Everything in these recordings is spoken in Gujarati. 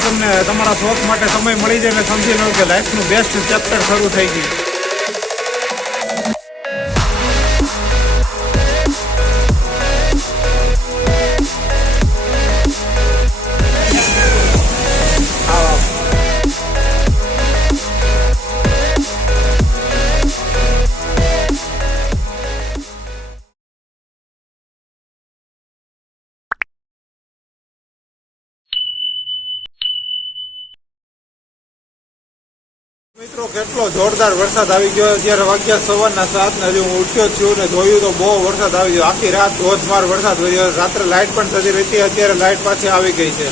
તમને, તમારા શોખ માટે સમય મળી જાય ને સમજી લો કે લાઈફનું બેસ્ટ ચેપ્ટર શરૂ થઈ ગયું. મિત્રો કેટલો જોરદાર વરસાદ આવી ગયો અત્યારે વાગ્યા સવારના સાત ને હું ઉઠ્યો છું ને જોયું તો બહુ વરસાદ આવી ગયો. આખી રાત ધોધમાર વરસાદ વધ્યો રાત્રે લાઇટ પણ થતી રહેતી. અત્યારે લાઇટ પાછી આવી ગઈ છે.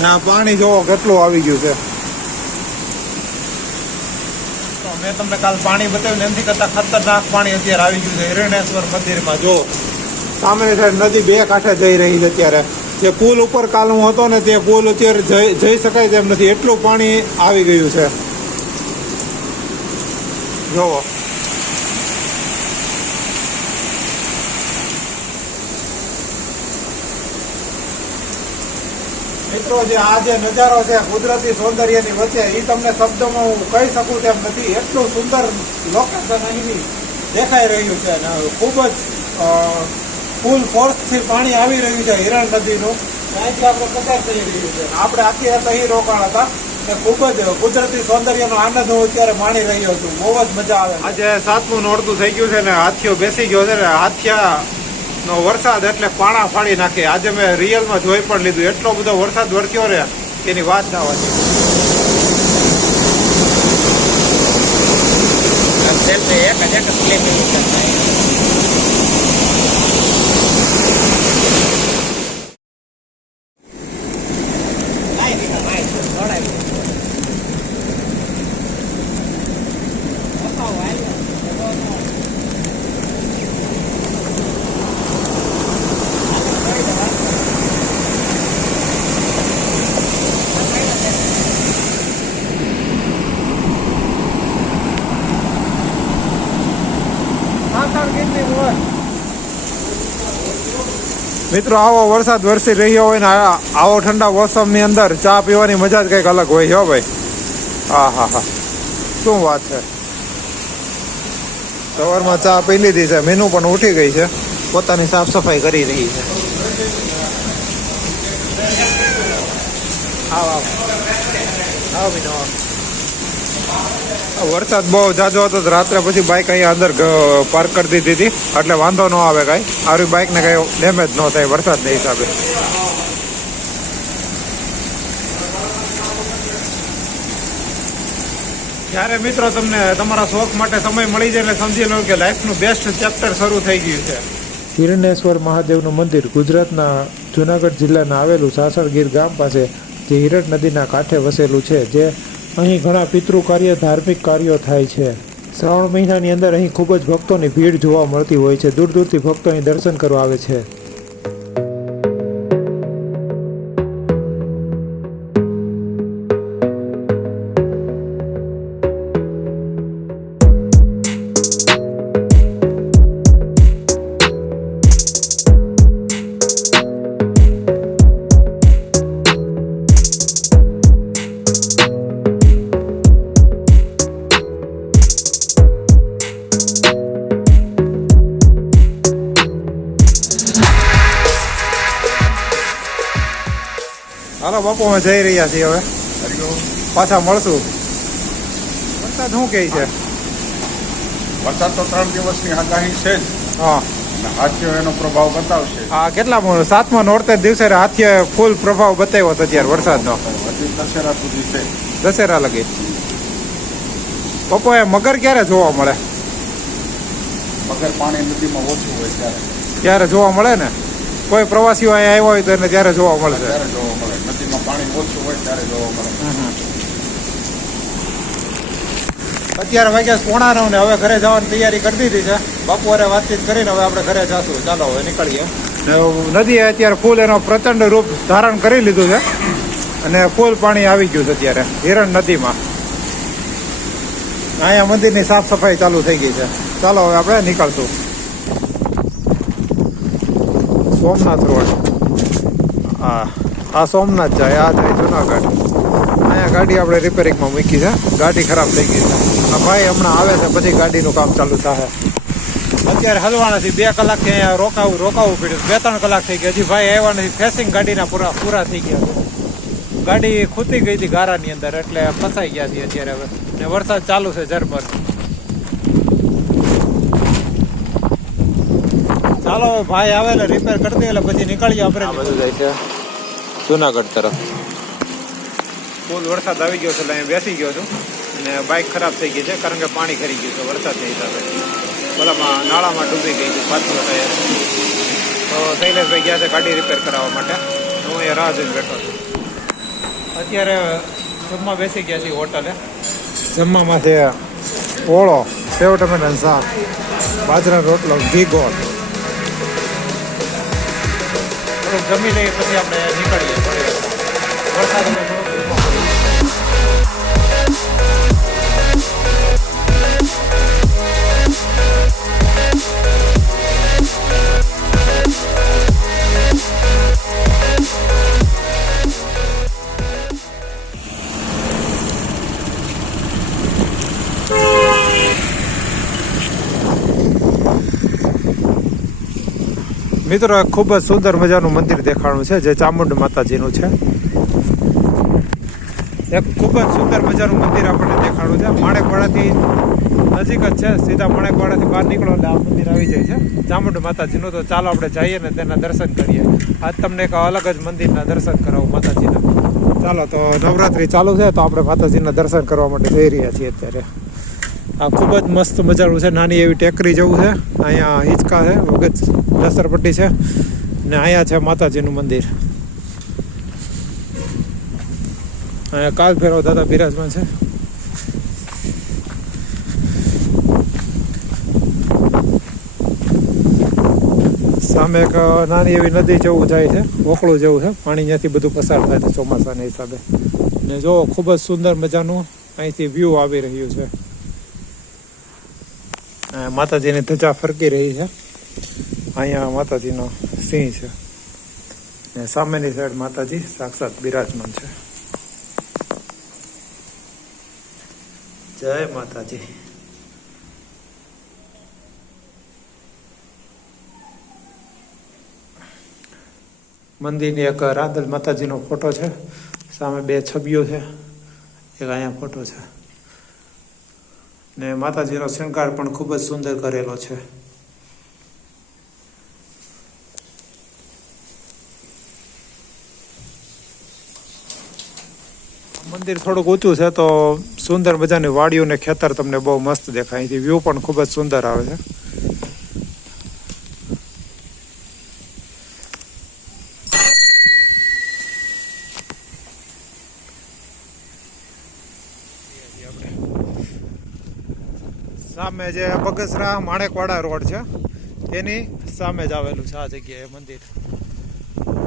ને પાણી જોવો કેટલું આવી ગયું છે. તો મેં તમને કાલ પાણી બતાવ્યું એમથી કરતા ખતરનાક પાણી અત્યારે આવી ગયું છે. હિરણેશ્વર મંદિરમાં. જો સામેની સાઈડ નદી બે કાંઠે જઈ રહી છે અત્યારે. જે પુલ ઉપર કાલ હું હતો ને તે પુલ અત્યારે જઈ શકાય તેમ નથી. એટલું પાણી આવી ગયું છે. જોવો મિત્રો જે આ જે નજારો છે કુદરતી સૌંદર્યની વચ્ચે એ તમને શબ્દોમાં હું કહી શકું તેમ નથી. એટલું સુંદર લોકેશન અહીંની દેખાઈ રહ્યું છે અને ખૂબ જ અ, ફૂલ ફોર્સથી પાણી આવી રહ્યું છે હિરણ નદીનું. અહીંથી આપણે પસાર થઈ રહ્યું છે. આપણે આખી રાત અહીં રોકાણ હતા. ને ખૂબ જ કુદરતી સૌંદર્યનો આનંદ હું અત્યારે માણી રહ્યો છું. બહુ જ મજા આવે આજે સાતમું નોરતું થઈ ગયું છે ને હાથીઓ બેસી ગયો છે ને હાથિયા નો વરસાદ એટલે પાણા ફાડી નાખે. આજે મેં રિયલમાં જોઈ પણ લીધું. એટલો બધો વરસાદ વરસ્યો ને તેની વાત ના હોય. સેલ્ફી એક જ એક જ કિલોમીટર થાય લાય નીકળ, લાય, દોડાય. બતાવો, હાલો. મિત્રો, આવો વરસાદ વરસી રહ્યો હોય ને આવો ઠંડા મોસમની અંદર ચા પીવાની મજા જ કંઈક અલગ હોય, હો ભાઈ. હા હા હા શું વાત છે? સવારમાં ચા પી લીધી છે. મેનુ પણ ઉઠી ગઈ છે. પોતાની સાફ સફાઈ કરી રહી છે. વરસાદ બહુ જાજો હતો રાત્રે પછી બાઇક અહીંયા અંદર પાર્ક કરી દીધી હતી. એટલે વાંધો ન આવે કાંઈ. આવી બાઇકને કાંઈ ડેમેજ ન થાય વરસાદના હિસાબે. જ્યારે મિત્રો તમને તમારા શોખ માટે સમય મળી જાય એટલે સમજી લો કે લાઈફનું બેસ્ટ ચેપ્ટર શરૂ થઈ ગયું છે. હિરણેશ્વર મહાદેવનું મંદિર ગુજરાતના જૂનાગઢ જિલ્લાના આવેલું સાસણગીર ગામ પાસે જે હિરણ નદીના કાંઠે વસેલું છે, જે અહીં ઘણા પિતૃ કાર્ય, ધાર્મિક કાર્યો થાય છે. શ્રાવણ મહિનાની અંદર અહીં ખૂબ જ ભક્તોની ભીડ જોવા મળતી હોય છે. દૂર દૂરથી ભક્તો અહીં દર્શન કરવા આવે છે. હાલો બાપુ અમે જઈ રહ્યા છીએ હવે. પાછા મળશું. વરસાદ શું કહે છે? વરસાદ તો ત્રણ દિવસની આગાહી છે જ. હા. હાથીઓ એનો પ્રભાવ બતાવશે. આ કેટલા સાતમા નોરતે દિવસે હાથીએ ફૂલ પ્રભાવ બતાવ્યો હતો અત્યારે વરસાદનો. દશેરા સુધી છે. દશેરા લગી. બપોએ મગર ક્યારે જોવા મળે? મગર પાણી નદીમાં ઓછું હોય ત્યારે. ત્યારે જોવા મળે ને? કોઈ પ્રવાસીઓ અહીંયા આવ્યા હોય તો એને ત્યારે જોવા મળશે. ત્યારે જોવા મળે. પાણી ઓછું હોય ત્યારે જોવા મળે અત્યારે વાગ્યા પોણા નવ ને હવે ઘરે જવાની તૈયારી કરી દીધી છે. બપોરે વાતચીત કરીને હવે આપણે ઘરે જશું. ચાલો હવે નીકળીએ. નદીએ અત્યારે ફૂલ એનો પ્રચંડ રૂપ ધારણ કરી લીધું છે. અને ફૂલ પાણી આવી ગયું છે અત્યારે હિરણ નદીમાં. અહીંયા મંદિરની સાફ સફાઈ ચાલુ થઈ ગઈ છે. ચાલો હવે આપણે નીકળશું. સોમનાથ રોડ. હા. આ સોમનાથ જાય, આ જાય જુનાગઢ. અહીંયા ગાડી આપણે રિપેરિંગમાં મૂકી છે. ગાડી ખરાબ થઈ ગઈ છે. આ ભાઈ હમણાં આવે છે, પછી ગાડીનું કામ ચાલુ થાય અત્યારે હલવાનાથી બે કલાકથી અહીંયા રોકાવું રોકાવું પડ્યું બે, ત્રણ કલાક થઈ ગઈ હજી ભાઈ આવ્યા નથી. ફેસિંગ ગાડીના પૂરા પૂરા થઈ ગયા ગાડી ખૂતી ગઈ હતી ગારાની અંદર, એટલે ફસાઈ ગયા છે અત્યારે હવે. ને વરસાદ ચાલુ છે ઝરમર. ચાલો, ભાઈ આવે એટલે રિપેર કરી દે, એટલે પછી નીકળીએ આપણે. બધું જાય છે. જુનાગઢ તરફ. ફૂલ વરસાદ આવી ગયો છે એટલે અહીંયા બેસી ગયો છું. અને બાઇક ખરાબ થઈ ગઈ છે કારણ કે પાણી ખરી ગયું છે વરસાદના હિસાબે. ઓલામાં નાળામાં ડૂબી ગઈ છે પાછળ ટાયર તો શૈલેષભાઈ ગયા છે ગાડી રિપેર કરાવવા માટે. હું અહીંયા રાહ જોઈને બેઠો છું. અત્યારે જમવા બેસી ગયા છીએ હોટલે. જમવામાં છે ઓળો સેવ ટમેટાનું શાક બાજરાનો રોટલો ઘી ગોળ. થોડુંક જમી લઈએ પછી આપણે નીકળીએ. વરસાદ મિત્રો ખૂબ જ સુંદર મજાનું મંદિર દેખાણું છે, જે ચામુંડ માતાજીનું છે. એક ખૂબ જ સુંદર મજાનું મંદિર આપણને દેખાણું છે. માણેકવાડાથી નજીક જ છે, સીધા માણેકવાડાથી બહાર નીકળો એટલે આ મંદિર આવી જાય છે. ચામુંડ માતાજીનું તો ચાલો આપણે જઈએ ને તેના દર્શન કરીએ. આજ તમને એક અલગ જ મંદિરના દર્શન કરાવું માતાજીના. ચાલો, તો નવરાત્રી ચાલુ છે, તો આપણે માતાજીના દર્શન કરવા માટે જઈ રહ્યા છીએ અત્યારે. આ ખૂબ જ મસ્ત મજાનું છે. નાની એવી ટેકરી જેવું છે. અહીંયા હિંચકા છે વગત લસરપટ્ટી છે. ને અહીંયા છે માતાજીનું મંદિર. અહીંયા કાલ ફેરો દાદા બિરાજમાન છે. સામે એક નાની એવી નદી જેવું જાય છે, ઓકળું જેવું છે. પાણી ત્યાંથી બધું પસાર થાય છે ચોમાસાના હિસાબે. ને જો ખૂબ જ સુંદર મજાનું અહીંથી વ્યૂ આવી રહ્યું છે. માતાજીની ધજા ફરકી રહી છે. અહીંયા માતાજીનો સિંહ છે. ને સામેની સાઈડ માતાજી સાક્ષાત બિરાજમાન છે. જય માતાજી. મંદિરની એક રાદલ માતાજીનો ફોટો છે. સામે બે છબીઓ છે. એક અહીંયા ફોટો છે. ને માતાજીનો શૃંગાર પણ ખૂબ જ સુંદર કરેલો છે. મંદિર થોડુંક ઊંચું છે તો સુંદર મજાની વાડીઓ ને ખેતર તમને બહુ મસ્ત દેખાય. અહીંથી વ્યૂ પણ ખૂબ જ સુંદર આવે છે. સામે જે બગસરા માણેકવાડા રોડ છે તેની સામે જ આવેલું છે આ જગ્યાએ મંદિર.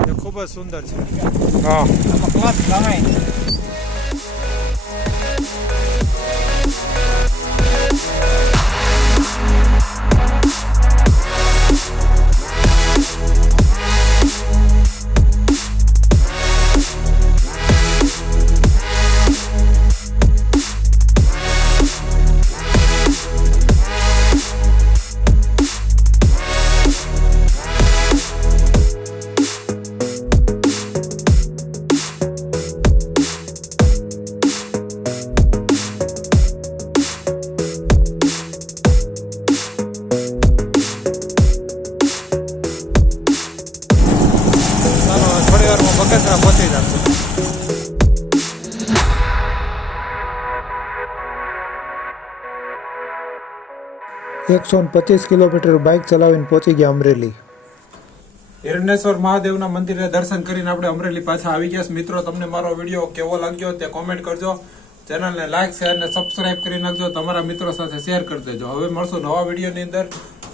એ ખૂબ જ સુંદર છે. હા. થોડી વારમાં બગસરા પહોંચી જશે. એકસો પચીસ કિલોમીટર બાઇક ચલાવીને પહોંચી ગયા અમરેલી. હિરણેશ્વર મહાદેવના મંદિરે દર્શન કરીને આપણે અમરેલી પાછા આવી ગયા મિત્રો તમને મારો વીડિયો કેવો લાગ્યો તે કોમેન્ટ કરજો. ચેનલને લાઇક શેર અને સબસ્ક્રાઇબ કરી નાખજો. તમારા મિત્રો સાથે શેર કરી દેજો. હવે મળશું નવા વિડીયોની અંદર.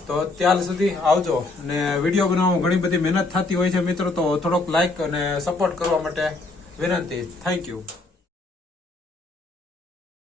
તો ત્યાર સુધી આવજો. અને વીડિયો બનાવવા ઘણી બધી મહેનત થતી હોય છે મિત્રો, તો થોડોક લાઈક અને સપોર્ટ કરવા માટે વિનંતી. Thank you